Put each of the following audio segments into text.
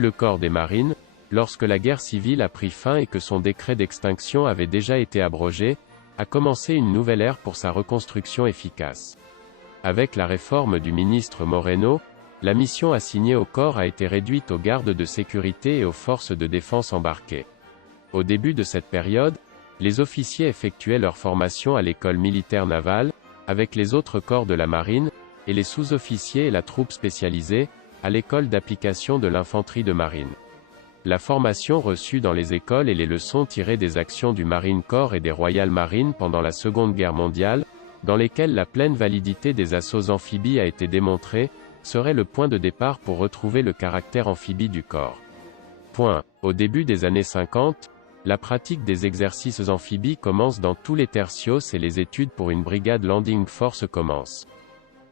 Le corps des marines, lorsque la guerre civile a pris fin et que son décret d'extinction avait déjà été abrogé, a commencé une nouvelle ère pour sa reconstruction efficace. Avec la réforme du ministre Moreno, la mission assignée au corps a été réduite aux gardes de sécurité et aux forces de défense embarquées. Au début de cette période, les officiers effectuaient leur formation à l'école militaire navale, avec les autres corps de la marine, et les sous-officiers et la troupe spécialisée, à l'école d'application de l'infanterie de marine. La formation reçue dans les écoles et les leçons tirées des actions du Marine Corps et des Royal Marines pendant la Seconde Guerre mondiale, dans lesquelles la pleine validité des assauts amphibies a été démontrée, serait le point de départ pour retrouver le caractère amphibie du corps. Au début des années 50, la pratique des exercices amphibies commence dans tous les tertios et les études pour une brigade Landing Force commencent.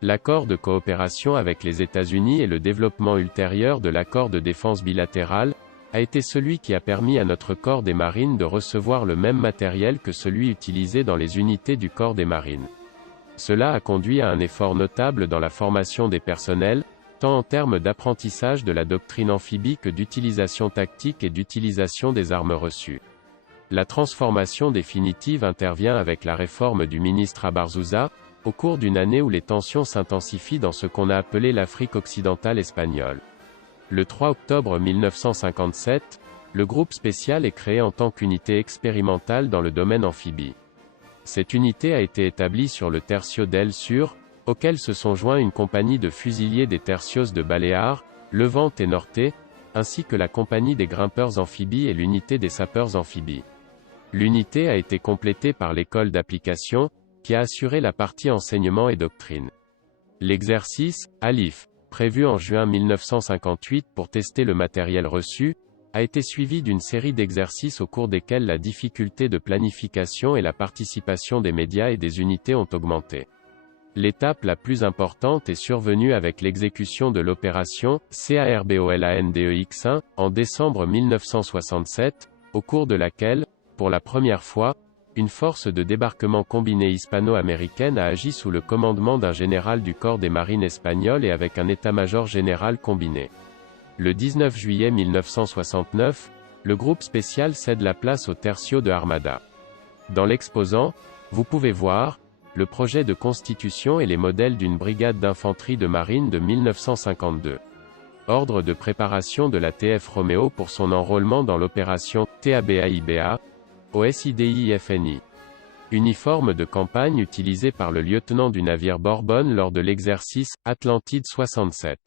L'accord de coopération avec les États-Unis et le développement ultérieur de l'accord de défense bilatéral, a été celui qui a permis à notre corps des marines de recevoir le même matériel que celui utilisé dans les unités du corps des marines. Cela a conduit à un effort notable dans la formation des personnels, tant en termes d'apprentissage de la doctrine amphibie que d'utilisation tactique et d'utilisation des armes reçues. La transformation définitive intervient avec la réforme du ministre Abarzuza, au cours d'une année où les tensions s'intensifient dans ce qu'on a appelé l'Afrique occidentale espagnole. Le 3 octobre 1957, le groupe spécial est créé en tant qu'unité expérimentale dans le domaine amphibie. Cette unité a été établie sur le tercio del Sur, auquel se sont joints une compagnie de fusiliers des tercios de Baléares, Levante et Norte, ainsi que la compagnie des grimpeurs amphibies et l'unité des sapeurs amphibies. L'unité a été complétée par l'école d'application, qui a assuré la partie enseignement et doctrine. L'exercice, ALIF, prévu en juin 1958 pour tester le matériel reçu, a été suivi d'une série d'exercices au cours desquels la difficulté de planification et la participation des médias et des unités ont augmenté. L'étape la plus importante est survenue avec l'exécution de l'opération CARBOLANDEX1 en décembre 1967, au cours de laquelle, pour la première fois, une force de débarquement combinée hispano-américaine a agi sous le commandement d'un général du corps des marines espagnol et avec un état-major général combiné. Le 19 juillet 1969, le groupe spécial cède la place au tercio de Armada. Dans l'exposant, vous pouvez voir le projet de constitution et les modèles d'une brigade d'infanterie de marine de 1952. Ordre de préparation de la TF Romeo pour son enrôlement dans l'opération TABAIBA, au SIDIFNI. Uniforme de campagne utilisé par le lieutenant du navire Bourbon lors de l'exercice Atlantide 67.